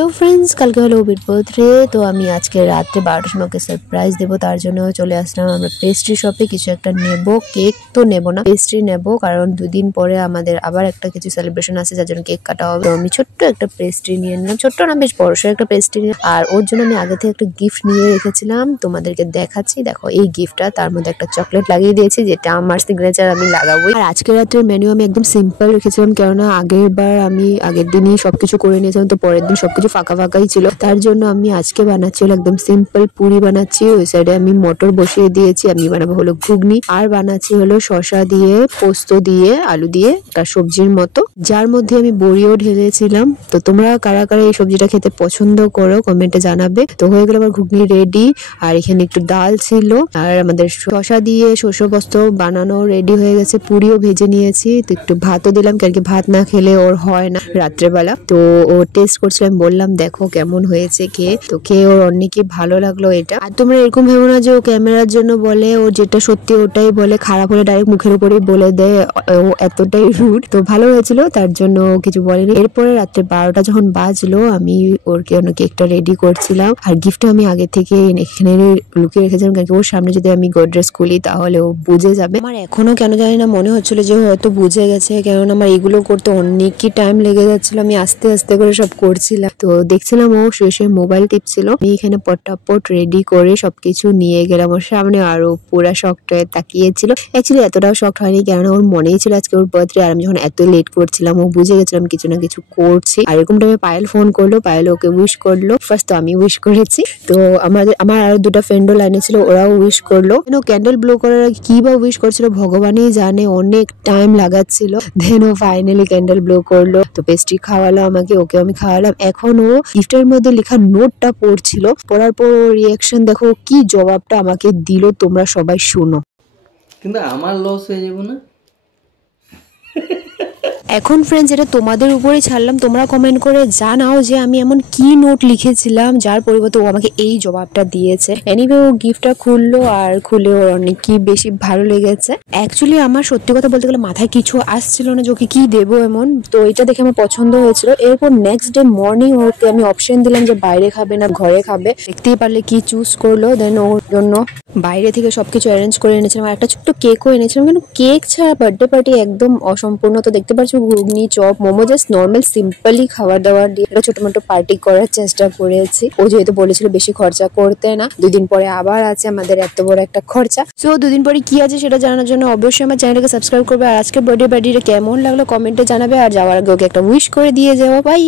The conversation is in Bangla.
হ্যালো ফ্রেন্ডস, কালকে হলো ওবির বার্থডে। তো আমি আজকে রাত্রে 12টার সময় ওকে সারপ্রাইজ দেবো, তার জন্য চলে আসলাম আমরা পেস্ট্রি শপে। কিছু একটা নেব, কেক তো নেব না, পেস্ট্রি নেব, কারণ দুদিন পরে আমাদের আবার একটা কিছু সেলিব্রেশন আছে, যার জন্য কেক কাটা হবে। তো আমি ছোট্ট একটা পেস্ট্রি নিয়ে নিলাম, ছোট্ট না বেশ বড়সড় একটা পেস্ট্রি নিয়ে। আর ওর জন্য আমি আগে থেকে একটা গিফট নিয়ে রেখেছিলাম, তোমাদেরকে দেখাচ্ছি। দেখো এই গিফটটা, তার মধ্যে একটা চকলেট লাগিয়ে দিয়েছি, যেটা আমার সিগনেচার আমি লাগাবো। আর আজকে রাত্রের মেনু আমি একদম সিম্পল রেখেছিলাম, কেননা আগের দিনই সবকিছু করে নিয়েছিলাম, তো পরের দিন সবকিছু ফাঁকা ফাঁকাই ছিল। তার জন্য আমি আজকে বানাচ্ছি হলো একদম সিম্পল পুরি বানাচ্ছি। ওই সাইডে আমি মটর বসিয়ে দিয়েছি, আমি বানাবো হলো ঘুগনি। আর বানাচ্ছি হলো শসা দিয়ে, পোস্ত দিয়ে, আলু দিয়ে একটা সবজির মতো, যার মধ্যে আমি বড়িও ঢেলেছিলাম। তো তোমরা কারা কারা এই সবজিটা খেতে পছন্দ করো কমেন্টে জানাবে। তো হয়ে গেল আমার ঘুগনি রেডি। আর এখানে একটু ডাল ছিল, আর আমাদের শসা দিয়ে শস্য পোস্ত বানানো রেডি হয়ে গেছে। পুরিও ভেজে নিয়েছি, তো একটু ভাতও দিলাম, কারণ কি ভাত না খেলে ওর হয় না রাত্রেবেলা। তো ও টেস্ট করছিলাম, বললাম দেখো কেমন হয়েছে খেয়ে। তো খেয়ে ওর অনেকই ভালো লাগলো এটা। আর তোমরা এরকম ভেবো না যে ও ক্যামেরার জন্য বলে, ও যেটা সত্যি ওটাই বলে, খারাপ হলে ডাইরেক্ট মুখের উপরেই বলে দেয়, ও এতটাই রুড। তো ভালো হয়েছিল, তার জন্য কিছু বলেনি। এরপরে রাত্রে 12টা যখন বাজলো, আমি ওর কেকটা রেডি করছিলাম। আর গিফটটা আমি আগে থেকে এখানে লুকিয়ে রেখেছিলাম, কারণ ওর সামনে যদি আমি গোড্রেজ খুলি তাহলে ও বুঝে যাবে। আমার এখনো কেন জানি না মনে হচ্ছিল যে হয়তো বুঝে গেছে, কেননা আমার এগুলো করতে অনেকই টাইম লেগে যাচ্ছিল। আমি আস্তে আস্তে করে সব করছিলাম। তো দেখছিলাম ও শেষে মোবাইল টিপছিল, আমি এখানে পটাপট রেডি করে সবকিছু নিয়ে গেলাম ওর সামনে। আর ও পুরা শকড হয়ে তাকিয়েছিল। অ্যাকচুয়ালি এতটাও শকড হয়নি, কেননা ওর মনেই ছিল আজকে ওর বার্থডে। আর আমি যখন এত লেট করছিলাম, ও বুঝে গেছিলাম কিছু না কিছু করছি। আর এরকম টাইমে পায়েল ফোন করলো, পায়েল ওকে উইশ করলো। ফার্স্ট তো আমি উইশ করেছি, তো আমার আরো দুটা ফ্রেন্ডও লাইনে ছিল, ওরাও উইশ করলো। ক্যান্ডেল ব্লো করার আগে কি বা উইশ করছিল ভগবানই জানে, অনেক টাইম লাগাচ্ছিল। দেন ও ফাইনালি ক্যান্ডেল ব্লো করলো। তো পেস্ট্রি খাওয়ালো আমাকে, ওকে আমি খাওয়ালাম। এখন ও গিফটের মধ্যে লেখা নোটটা পড়ছিল, পড়ার পর রিয়াকশন দেখো, কি জবাবটা আমাকে দিল, তোমরা সবাই শুনো। কিন্তু আমার লস হয়ে যাবে না? এখন ফ্রেন্ডস, এটা তোমাদের উপরেই ছাড়লাম, তোমরা কমেন্ট করে জানাও যে আমি এমন কি নোট লিখেছিলাম যার পরিবর্তে ও আমাকে এই জবাবটা দিয়েছে। এনিওয়ে ও গিফটটা খুললো, আর খুলে ওর অনেক কি বেশি ভালো লেগেছে। অ্যাকচুয়ালি আমার সত্যি কথা বলতে গেলে মাথায় কিছু আসছিল না যে ওকে কি দেবো এমন। তো এটা দেখে আমার পছন্দ হয়েছিল। এরপর নেক্সট ডে মর্নিং ওকে আমি অপশন দিলাম যে বাইরে খাবে না ঘরে খাবে, দেখতেই পারলে কি চুজ করলো। দেন ওর জন্য বাইরে থেকে সবকিছু অ্যারেঞ্জ করে এনেছিলাম, আর একটা ছোট্ট কেকও এনেছিলাম, কিন্তু কেক ছাড়া বার্থডে পার্টি একদম অসম্পূর্ণ। তো দেখতে পাচ্ছ ghugni, chop, momo, just normal simply খাবার দাবার দিয়ে একটা ছোট মোটো পার্টি করার চেষ্টা করেছি। ও যেহেতু বলেছিল বেশি খরচা করতে না, দুদিন পরে আবার আছে আমাদের এত বড় একটা খরচা। সো দুদিন পরে কি আছে সেটা জানার জন্য অবশ্যই আমার চ্যানেলকে সাবস্ক্রাইব করবে। আর আজকে বার্থডে পার্টিটা কেমন লাগলো কমেন্টে জানাবে, আর যাওয়ার আগে ওকে একটা উইশ করে দিয়ে যাওয়া। বাই।